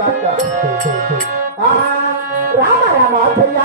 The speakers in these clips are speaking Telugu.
राम राम भैया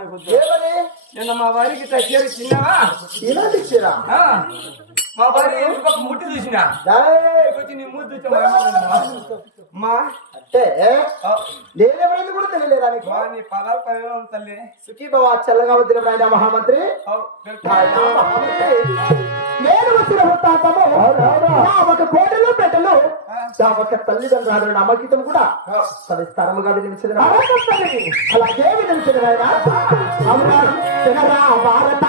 అమ్మాయి ఏమని? నిన్న మా వారికి తగ్గేది చిన్నవా ఇలాంటి ఆ, మా భార్య ఒక ముట్టి చూసినా? ఏయ్! వచ్చి నీ ముద్దు మా అంటే కూడా తెలియలేదా నీకు? నీ పదాలు తల్లి. సుఖీ బాబా చల్లగా వద్దిన నాయన మహామంత్రి. నేను వచ్చిన వృత్తాంతము నా ఒక కోటలు పెట్టలు నా ఒక తల్లిదండ్రుల నమ్మకితం కూడా సవిస్తారముగా వినిపించదు అలాగే ఆయన? అవునా? జనరా భారత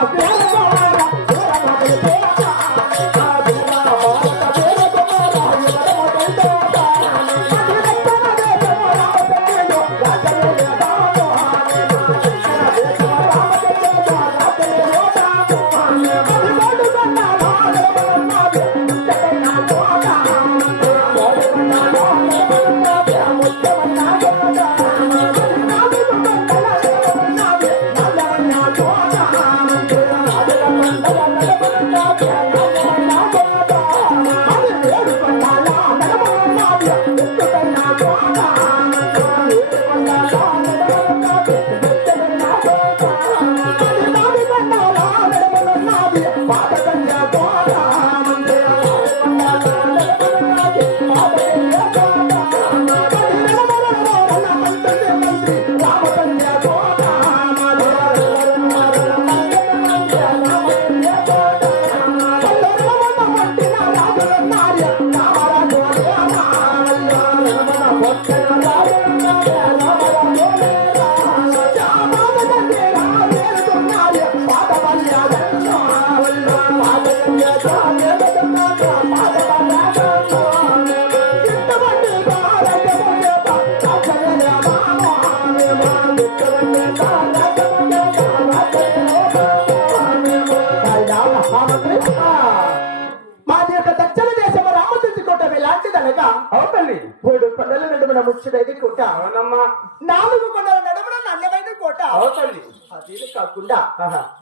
కోట అవునమ్మా నాలుగు కొండల నడుమున నాణ్యమైన కోట. అవు తల్లి. అదే కాకుండా.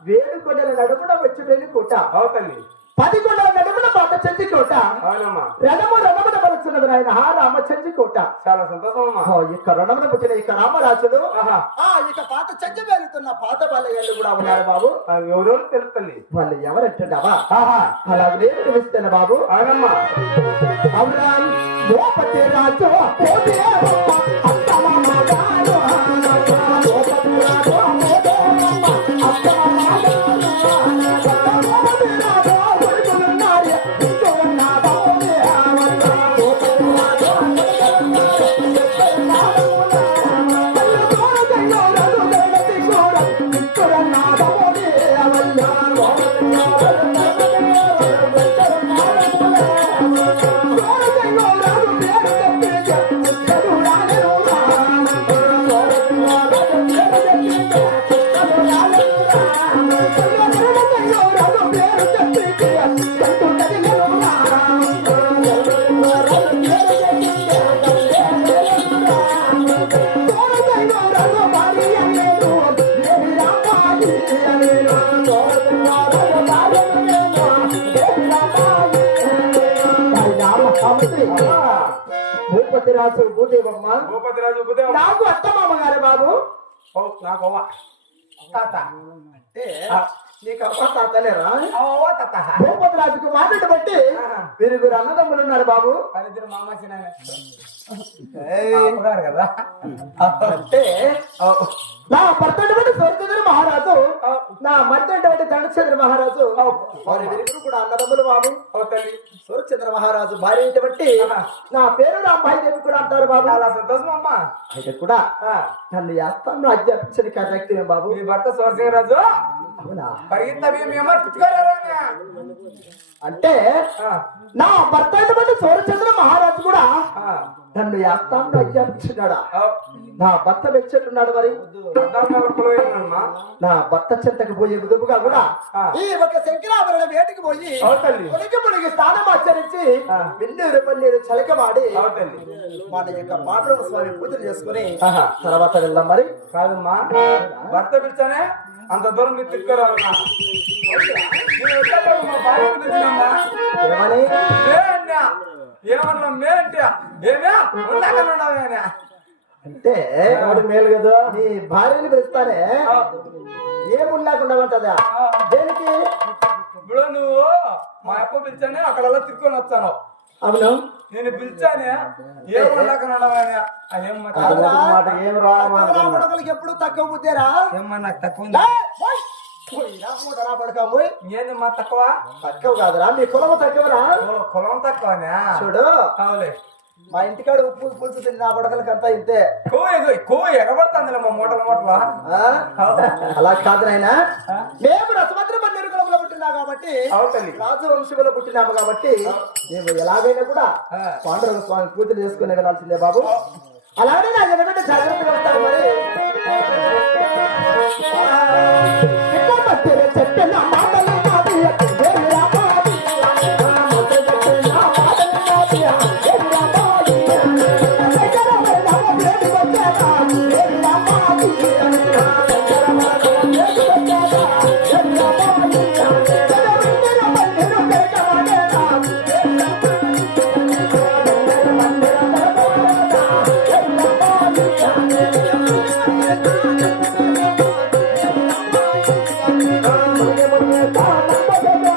వేడు కొండల నడుమున ముచ్చటైన కోట. అవు తల్లి. పది కొండల నడుమున పాత చెంది కోట. అవునమ్మా. నాయన రామచంద్రి కోట. చాలా సంతోషం ఇక రణమున పుట్టిన ఇక రామరాజులు ఆహా. ఆ ఇక పాత చెంచ వెళ్తున్న పాత బాలయ్యలు కూడా ఉన్నారు బాబు. ఆ, ఎవరెవరు తెలుసు తల్లి వాళ్ళు ఎవరంటావా ఆహా. అలాగే తెలుస్తాను బాబు. అవునమ్మా అవునా? గోపతి రాజు భూపతి రాజు భూదేవమ్మ. భూపతి రాజు ఉపదేవం నాకు అత్తమామ గారు బాబు. నాకు తాత. అంటే నీకు అవ్వ తాతలేరా అవ్వ తాత భూపతి రాజుకు మాటను బట్టి వీరుగురు అన్నదమ్ములు ఉన్నారు బాబు. వాళ్ళిద్దరు మామ కదా. అంటే నా స్వర్గధర మహారాజు నా మర్దంటి బట్టి దండచంద్ర మహారాజు వారి వీరుగురు కూడా అన్నదమ్ములు బాబు. తల్లి. సూర్యచంద్ర మహారాజు భార్య బట్టి నా పేరు రాంబాయి దేవి కూడా అంటారు బాబు. చాలా సంతోషం అమ్మా. అయితే కూడా నన్ను యాస్తాను ఆజ్ఞాపించని కరెక్ట్ బాబు. మీ భర్త స్వర్గ అంటే నా భర్త అయినటువంటి సూర్యచంద్ర మహారాజు కూడా నన్ను యాస్తాను ఆజ్ఞాపించున్నాడా నా భర్త వెచ్చట్టున్నాడు మరి. నా భర్త చెంతకు పోయే విధముగా కూడా. ఈ ఒక శంకరాభరణ వేటకి పోయి మునిగి మునిగి స్నానం ఆచరించి. విన్నూరు పన్నీరు చలకమాడి మన యొక్క పాండవ స్వామి పూజలు చేసుకుని. తర్వాత వెళ్దాం మరి. కాదమ్మా. భర్త పిలిచానే? అంత దూరం మీరు తిరుక్కోరాలమ్మా నేను వచ్చేటప్పుడు మా భార్యను పిలిచినమ్మా ఏమని మే అన్నా. ఏమన్నా మే అంటే ఏమే మేలు కదా. నీ భార్యని పిలుస్తానే ఏముండకుండా దేనికి? ఇప్పుడు నువ్వు మా అప్ప పిలిచానే అక్కడల్లా తిరుక్కొని వచ్చాను. అవును. నేను పిలిచానే ఏం ఉన్నాకన్నావేనా అదేం అలా మాట ఏం రా కొడుకులకి ఎప్పుడు తక్కువ బుద్ధిరా ఏమ్మా నాకు తక్కువ? ఏంది మా తక్కువ? తక్కువ కాదురా మీ కులము తక్కువరా? ఓ, కులం తక్కువనా? చూడు. అవులే. మా ఇంటికాడ ఉప్పు పులుసు తిని నా కొడకలకి అంతా ఇంతే. కొవ్వు కొవ్వు ఎగబడుతుందిలే మా మూటల మూటల. ఆ? అలా కాదు నాయనా మేము కులంలో పుట్టినా కాబట్టి అవుతల్లి రాజు వంశంలో పుట్టినాము కాబట్టి మేము ఎలాగైనా కూడా. పాండురంగ స్వామి పూజలు చేసుకుని వెళ్ళాల్సిందే బాబు. అలాగే నా ఎనబెట్ట జాగ్రత్తగా వస్తాను మరి. ఆ, I'm gonna get my.